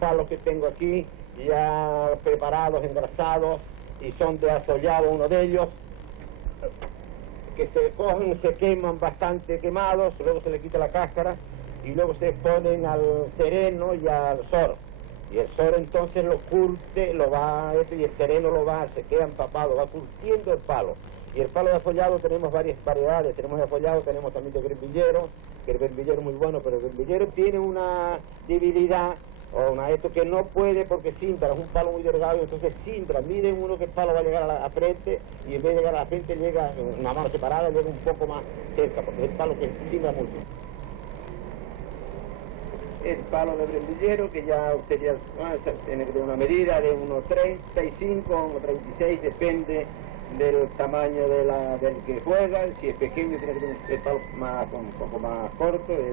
palos que tengo aquí, ya preparados, engrasados, y son de asollado uno de ellos, que se cogen, se queman bastante quemados, luego se le quita la cáscara, y luego se ponen al sereno y al sor. Y el sor entonces lo curte, y el sereno se queda empapado, va curtiendo el palo. Y el palo de afollado tenemos varias variedades, tenemos de afollado, tenemos también de grembillero, que el grembillero es muy bueno, pero el grembillero tiene una debilidad, esto que no puede porque cimbra, es un palo muy delgado, y entonces cimbra, miren uno que el palo va a llegar a la frente, y en vez de llegar a la frente llega una mano separada, llega un poco más cerca, porque es el palo que cimbra mucho. El palo de grembillero, que ya usted ya tiene que tener una medida de 1,35, 1,36, depende del tamaño del que juega. Si es pequeño tiene que tener el palo un poco más corto, de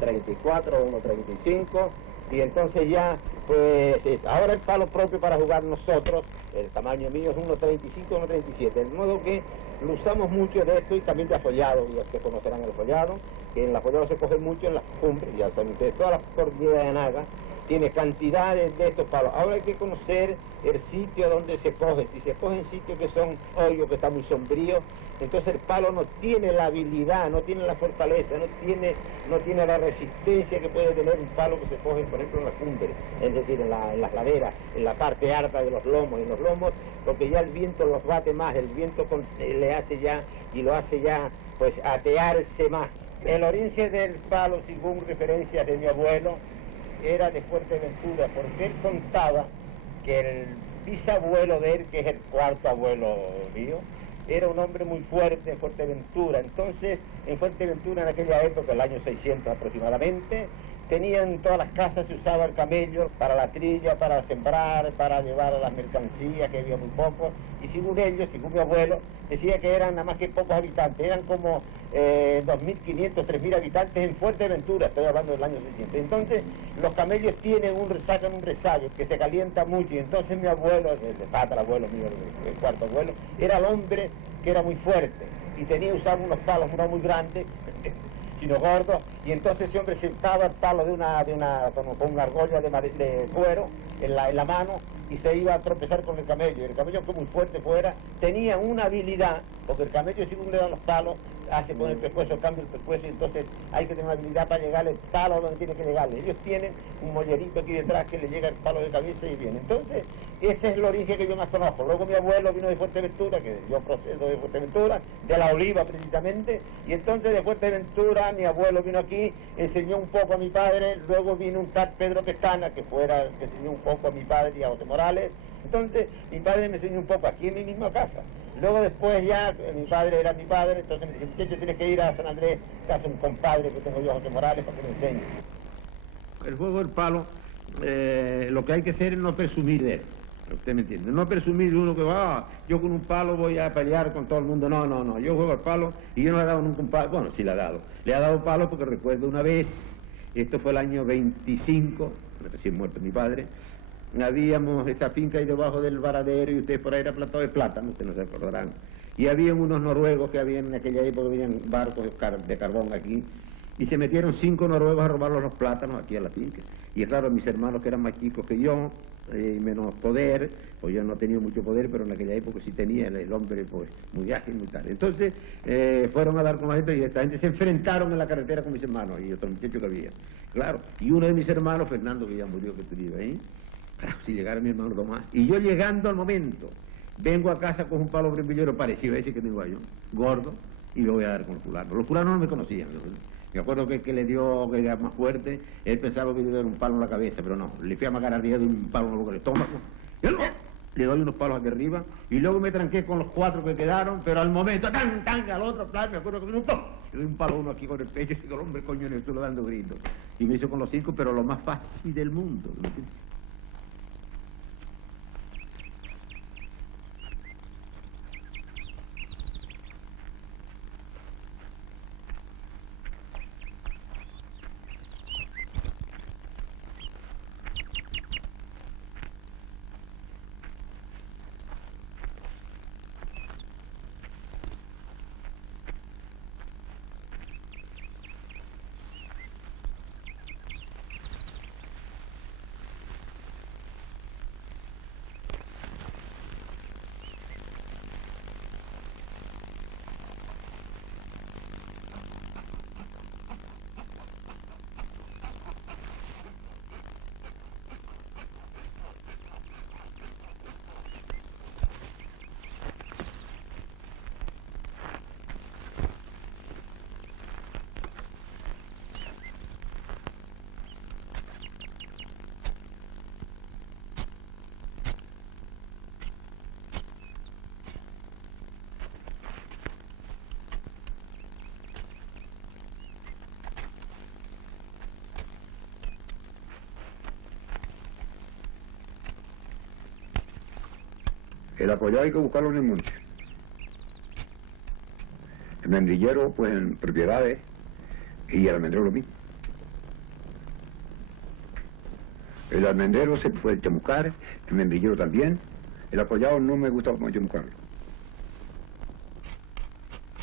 1,34 o 1,35, y entonces ya, pues, ahora el palo propio para jugar nosotros, el tamaño mío es 1,35, 1,37, de modo que lo usamos mucho de esto y también de afollado, y que conocerán el afollado, que en el afollado se coge mucho en las cumbres, ya saben ustedes, toda la cordillera de Naga tiene cantidades de estos palos. Ahora hay que conocer el sitio donde se coge. Si se coge en sitios que son hoyos, que está muy sombrío, entonces el palo no tiene la habilidad, no tiene la fortaleza, no tiene la resistencia que puede tener un palo que se coge, por ejemplo, en las cumbres, es decir, en las laderas, en la parte alta de los lomos. En los lomos, porque ya el viento los bate más, el viento le hace ya, y lo hace ya, pues, atearse más. El origen del palo, según referencias de mi abuelo, era de Fuerteventura, porque él contaba que el bisabuelo de él, que es el cuarto abuelo mío, era un hombre muy fuerte en Fuerteventura. Entonces, en Fuerteventura, en aquella época, el año 600 aproximadamente, tenían todas las casas, se usaba el camello para la trilla, para sembrar, para llevar las mercancías, que había muy pocos, y según ellos, según mi abuelo, decía que eran nada más que pocos habitantes, eran como 2.500, 3.000 habitantes en Fuerteventura, estoy hablando del año 600. Entonces, los camellos sacan un resayo que se calienta mucho, y entonces mi abuelo, el tatarabuelo mío, el cuarto abuelo, era el hombre que era muy fuerte, y usaba unos palos muy grandes, sino gordos, y entonces ese hombre sentaba el palo con una argolla de cuero en la mano, y se iba a tropezar con el camello, y el camello, que muy fuerte fuera, tenía una habilidad, porque el camello, según le dan los palos, hace con el pescuezo, cambia el pescuezo, y entonces hay que tener una habilidad para llegar el palo donde tiene que llegarle. Ellos tienen un mollerito aquí detrás que le llega el palo de cabeza y viene. Entonces, ese es el origen que yo más conozco. Luego mi abuelo vino de Fuerteventura, que yo procedo de Fuerteventura, de la Oliva precisamente, y entonces de Fuerteventura mi abuelo vino aquí, enseñó un poco a mi padre, luego vino un tal Pedro Pestana, que enseñó un poco a mi padre y a José Morales. Entonces mi padre me enseñó un poco aquí en mi misma casa. Luego después ya, mi padre era mi padre, entonces me dice, muchacho, tienes que ir a San Andrés, casa un compadre que tengo yo, José Morales, para que me enseñe. El juego del palo, lo que hay que hacer es no presumir de él, usted me entiende, no presumir de uno que va, yo con un palo voy a pelear con todo el mundo, no, yo juego al palo y yo no le he dado nunca un palo, bueno, sí le ha dado palo porque recuerdo una vez, esto fue el año 25, recién muerto mi padre, habíamos esta finca ahí debajo del varadero y ustedes por ahí era plantado de plátano, ustedes no se acordarán. Y había unos noruegos que habían en aquella época, habían barcos de carbón aquí, y se metieron 5 noruegos a robarlos los plátanos aquí a la finca. Y claro, mis hermanos que eran más chicos que yo, menos poder, pues yo no tenía mucho poder, pero en aquella época sí tenía el hombre, pues, muy ágil, muy tal. Entonces, fueron a dar con la gente y esta gente se enfrentaron en la carretera con mis hermanos y otro muchacho que había. Claro, y uno de mis hermanos, Fernando, que ya murió, que estuviera ahí, claro, si llegara mi hermano Tomás, y yo llegando al momento, vengo a casa con un palo grembillero parecido a ese que tengo yo, gordo, y lo voy a dar con fulano. Los fulanos no me conocían, ¿no? Me acuerdo que le dio, que era más fuerte, él pensaba que le iba a dar un palo en la cabeza, pero no, le fui a magar arriba de un palo en el estómago, le doy unos palos aquí arriba, y luego me tranqué con los 4 que quedaron, pero al momento, al otro, me acuerdo que me doy un palo uno aquí con el pecho, y digo, hombre, coño, le estuve dando gritos. Y me hizo con los 5, pero lo más fácil del mundo, ¿no? El apoyado hay que buscarlo en el monte. El membrillero, pues en propiedades, y el almendrero lo mismo. El almendrero se puede chamuscar, el membrillero también. El apoyado no me gusta chamuscarlo.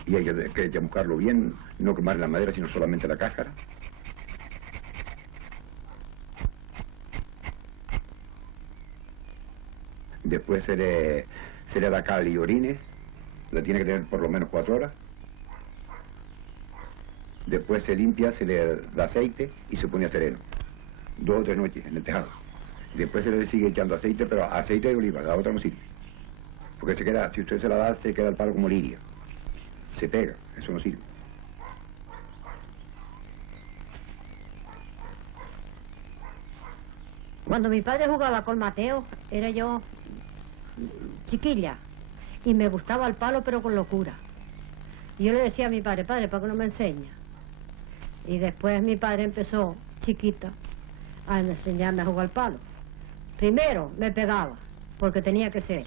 Y hay que chamuscarlo bien, no quemar la madera, sino solamente la cáscara. Después se le da cal y orines, la tiene que tener por lo menos 4 horas. Después se limpia, se le da aceite y se pone a sereno. 2 o 3 noches en el tejado. Después se le sigue echando aceite, pero aceite de oliva, la otra no sirve. Porque se queda, si usted se la da, se queda el palo como liria. Se pega, eso no sirve. Cuando mi padre jugaba con Mateo, era yo chiquilla, y me gustaba el palo, pero con locura. Y yo le decía a mi padre, padre, ¿para qué no me enseña? Y después mi padre empezó, chiquita, a enseñarme a jugar al palo. Primero me pegaba, porque tenía que ser,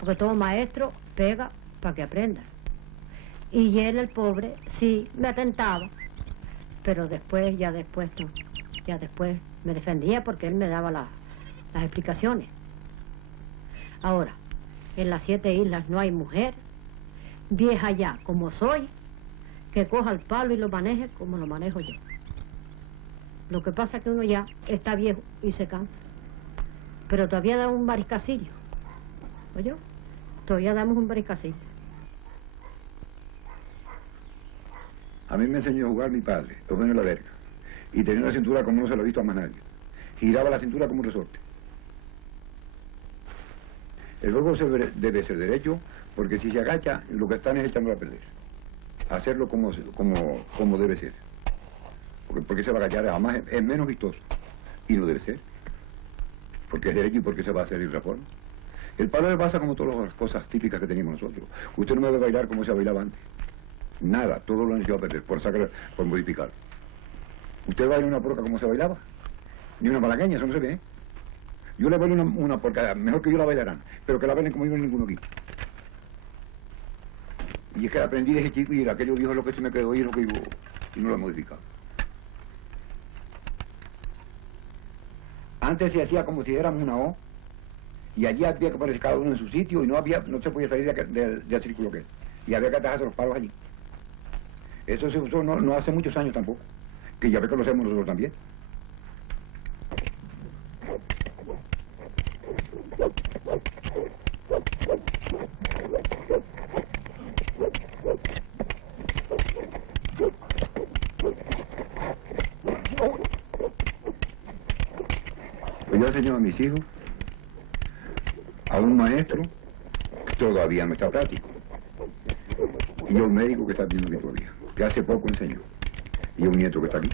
porque todo maestro pega para que aprenda. Y él, el pobre, sí, me atentaba, pero después, ya después me defendía porque él me daba las explicaciones. Ahora, en las 7 islas no hay mujer, vieja ya como soy, que coja el palo y lo maneje como lo manejo yo. Lo que pasa es que uno ya está viejo y se cansa. Pero todavía da un mariscacillo. ¿Oye? Todavía damos un mariscacillo. A mí me enseñó a jugar mi padre, Eugenio La Verga. Y tenía una cintura como no se lo he visto a más nadie. Giraba la cintura como un resorte. El juego debe ser derecho, porque si se agacha, lo que están es echándolo a perder. Hacerlo como debe ser. Porque se va a agachar, además es menos vistoso. Y no debe ser. Porque es derecho y porque se va a hacer de otra forma. El palo le pasa como todas las cosas típicas que teníamos nosotros. Usted no me debe bailar como se bailaba antes. Nada, todo lo han hecho a perder, por modificar. ¿Usted baila una porca como se bailaba? Ni una malagueña, eso no se ve, ¿eh? Yo le bailo una porca, mejor que yo la bailarán, pero que la bailen como yo ninguno aquí. Y es que aprendí desde chico y aquello viejo es lo que se me quedó y es lo que yo, y no lo he modificado. Antes se hacía como si éramos una O, y allí había que ponerse cada uno en su sitio y no se podía salir del círculo que es. Y había que atajarse los palos allí. Eso se usó no hace muchos años tampoco, que ya ve que lo hacemos nosotros también. Pues yo enseño a mis hijos, a un maestro que todavía no está práctico, y a un médico que está viendo que todavía, que hace poco enseñó, y a un nieto que está aquí.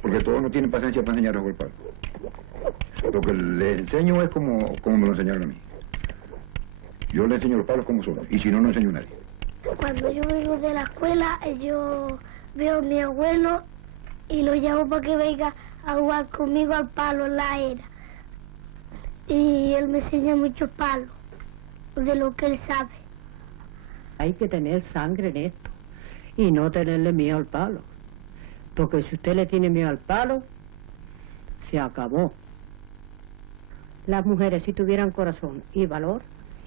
Porque todos no tienen paciencia para enseñar a jugar palo. Lo que les enseño es como me lo enseñaron a mí. Yo les enseño los palos como son, y si no, no enseño a nadie. Cuando yo vengo de la escuela, yo veo a mi abuelo y lo llamo para que venga a jugar conmigo al palo en la era. Y él me enseña muchos palos, de lo que él sabe. Hay que tener sangre en esto y no tenerle miedo al palo. Porque si usted le tiene miedo al palo, se acabó. Las mujeres, si tuvieran corazón y valor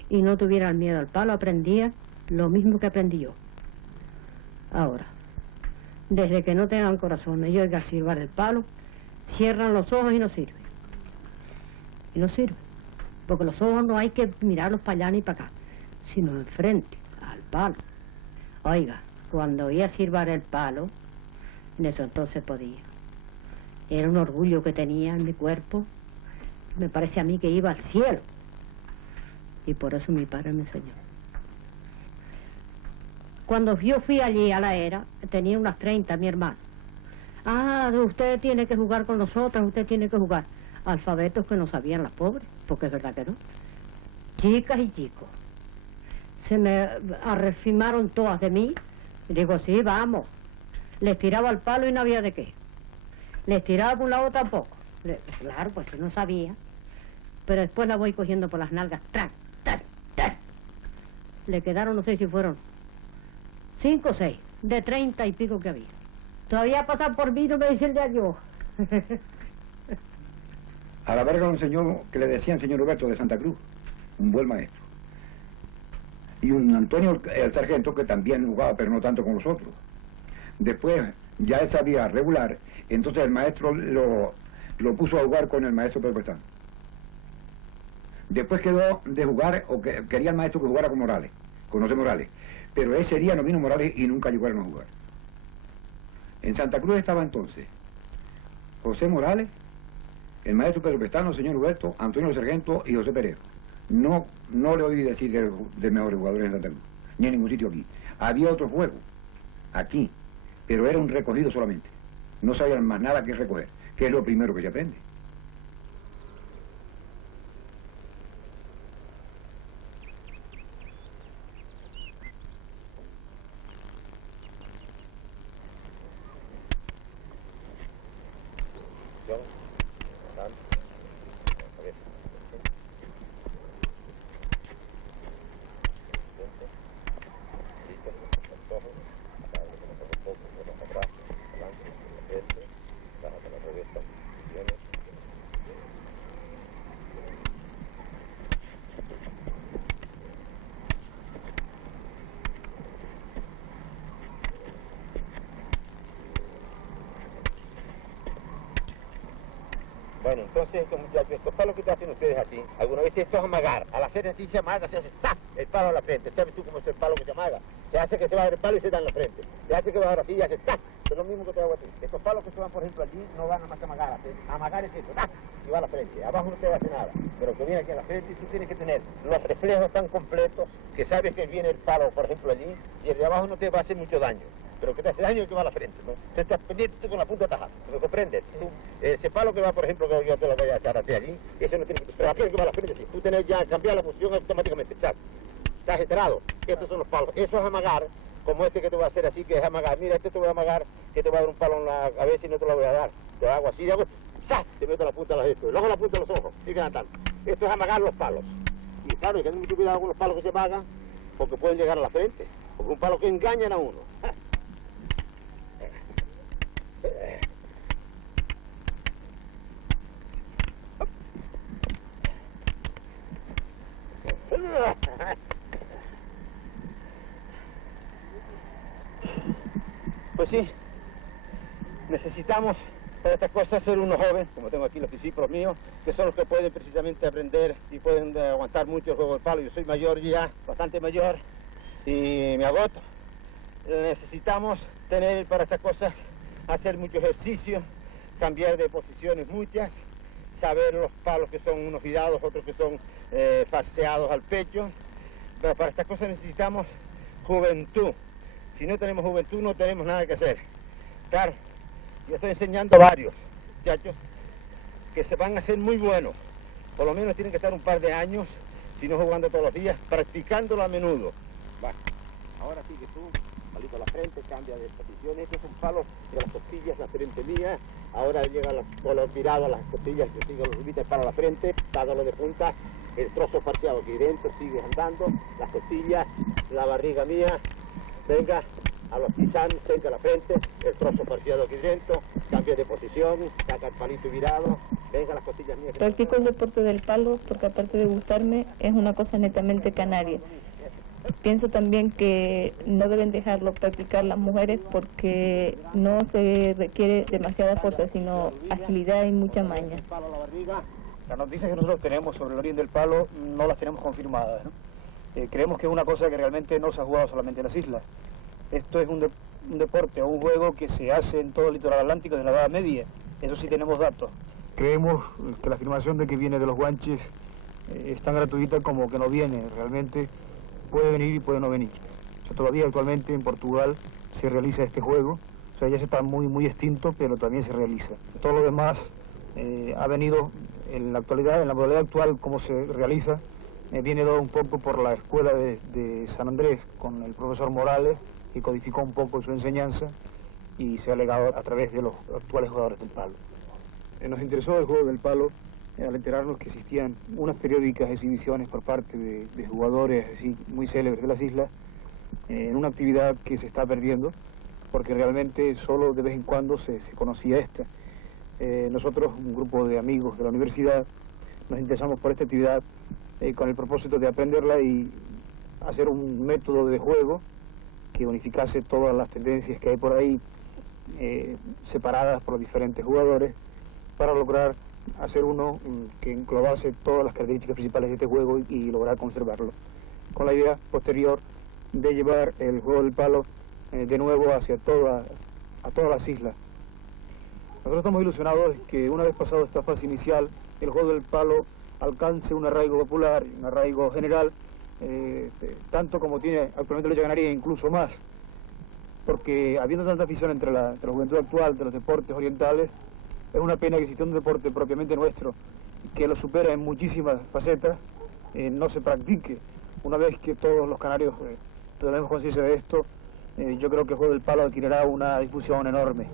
y no tuvieran miedo al palo, aprendían lo mismo que aprendí yo. Ahora, desde que no tengan corazón y oigan silbar el palo, cierran los ojos y no sirve. Y no sirve. Porque los ojos no hay que mirarlos para allá ni para acá, sino enfrente, al palo. Oiga, cuando oía silbar el palo, en eso entonces podía. Era un orgullo que tenía en mi cuerpo. Me parece a mí que iba al cielo. Y por eso mi padre me enseñó. Cuando yo fui allí a la era, tenía unas 30 mi hermano. Ah, usted tiene que jugar con nosotros, usted tiene que jugar. Alfabetos que no sabían las pobres, porque es verdad que no. Chicas y chicos. Se me arrefimaron todas de mí. Y digo, sí, vamos. Les tiraba el palo y no había de qué. Les tiraba por un lado tampoco. Claro, pues yo no sabía. Pero después la voy cogiendo por las nalgas. ¡Tran, tran! le quedaron, no sé si fueron 5 o 6, de 30 y pico que había. Todavía pasan por mí, no me dicen de adiós. A la verga lo enseñó, que le decían señor Roberto de Santa Cruz, un buen maestro. Y un Antonio, el sargento, que también jugaba, pero no tanto como los otros. Después, ya él sabía regular, entonces el maestro lo puso a jugar con el maestro Pedro Pestano. Después quedó de jugar, o que quería el maestro que jugara con Morales, con José Morales. Pero ese día no vino Morales y nunca llegaron a jugar. En Santa Cruz estaba entonces José Morales, el maestro Pedro Pestano, el señor Huberto, Antonio Sargento y José Pereiro. No le oí decir de mejores jugadores en Santa Cruz, ni en ningún sitio aquí. Había otro juego, aquí, pero era un recogido solamente. No sabían más nada que recoger, que es lo primero que se aprende. Bueno, entonces estos muchachos, estos palos que hacen ustedes así, alguna vez esto es amagar. Al hacer así se amaga, se hace ¡tac! El palo a la frente. ¿Sabes tú cómo es el palo que se amaga? Se hace que se va el palo y se da en la frente. Se hace que va ahora así y hace ¡tac! Es lo mismo que te hago a ti. Estos palos que se van, por ejemplo, allí, no van a más que amagar. Amagar es eso, ¡tac! Y va a la frente. Abajo no te va a hacer nada. Pero que viene aquí a la frente y tú tienes que tener los reflejos tan completos que sabes que viene el palo, por ejemplo, allí, y el de abajo no te va a hacer mucho daño. Pero que te hace daño es que va a la frente, ¿no? Entonces estás pendiente con la punta tajada, ¿me comprendes? Tú, ese palo que va, por ejemplo, que yo te lo voy a echar a ti allí, eso no tiene que... Pero aquel que va a la frente, si tú tienes ya cambiar la posición automáticamente, ¿sabes? Estás enterado. Estos son los palos. Eso es amagar, como este que te voy a hacer así, que es amagar. Mira, este te voy a amagar, que te voy a dar un palo en la cabeza y no te lo voy a dar. Te hago así, hago... ¡Zas! Te meto la punta de los gestos. Luego la punta de los ojos. Sigue andando. Esto es amagar los palos. Y claro, hay que tener mucho cuidado con los palos que se amagan, porque pueden llegar a la frente. Porque un palo que engañan a uno. Pues sí, necesitamos para estas cosas ser unos jóvenes, como tengo aquí los discípulos míos, que son los que pueden precisamente aprender y pueden aguantar mucho el juego del palo. Yo soy mayor ya, bastante mayor, y me agoto. Necesitamos tener para estas cosas, hacer mucho ejercicio, cambiar de posiciones muchas, saber los palos que son unos girados, otros que son falseados al pecho. Pero para estas cosas necesitamos juventud. Si no tenemos juventud no tenemos nada que hacer. Claro, yo estoy enseñando a varios muchachos que se van a hacer muy buenos. Por lo menos tienen que estar un par de años, si no jugando todos los días, practicándolo a menudo. Va. Ahora sigue tú, palito a la frente, cambia de posición. Estos son palos de las costillas, la frente mía. Ahora llega con los virados a las costillas, que sigue los el palo a la frente, dádolo de punta, el trozo farseado aquí dentro, sigue andando, las costillas, la barriga mía. Venga, a los pisanos, frente a la frente, el trozo farseado aquí dentro, cambia de posición, saca el palito virado, venga las costillas mías. Practico el deporte del palo porque aparte de gustarme, es una cosa netamente canaria. Pienso también que no deben dejarlo practicar las mujeres porque no se requiere demasiada fuerza, sino agilidad y mucha maña. Las noticias que nosotros tenemos sobre el origen del palo no las tenemos confirmadas, ¿no? Creemos que es una cosa que realmente no se ha jugado solamente en las islas. Esto es un deporte o un juego que se hace en todo el litoral atlántico desde la Edad Media. Eso sí tenemos datos. Creemos que la afirmación de que viene de los guanches es tan gratuita como que no viene. Realmente puede venir y puede no venir. O sea, todavía actualmente en Portugal se realiza este juego. O sea, ya se está muy extinto, pero también se realiza. Todo lo demás ha venido en la actualidad, en la modalidad actual, como se realiza, viene dado un poco por la escuela de San Andrés, con el profesor Morales, que codificó un poco su enseñanza y se ha legado a través de los actuales jugadores del palo. Nos interesó el juego del palo al enterarnos que existían unas periódicas exhibiciones por parte de jugadores así, muy célebres de las islas, en una actividad que se está perdiendo, porque realmente solo de vez en cuando se conocía esta. Nosotros, un grupo de amigos de la universidad, nos interesamos por esta actividad con el propósito de aprenderla y hacer un método de juego que unificase todas las tendencias que hay por ahí, separadas por los diferentes jugadores, para lograr hacer uno que englobase todas las características principales de este juego y lograr conservarlo, con la idea posterior de llevar el juego del palo de nuevo hacia a todas las islas. Nosotros estamos ilusionados de que una vez pasado esta fase inicial, el juego del palo alcance un arraigo popular, un arraigo general, tanto como tiene actualmente la Villa Canaria, incluso más, porque habiendo tanta afición entre la juventud actual de los deportes orientales, es una pena que exista un deporte propiamente nuestro que lo supera en muchísimas facetas, no se practique. Una vez que todos los canarios tenemos conciencia de esto, yo creo que el juego del palo adquirirá una difusión enorme.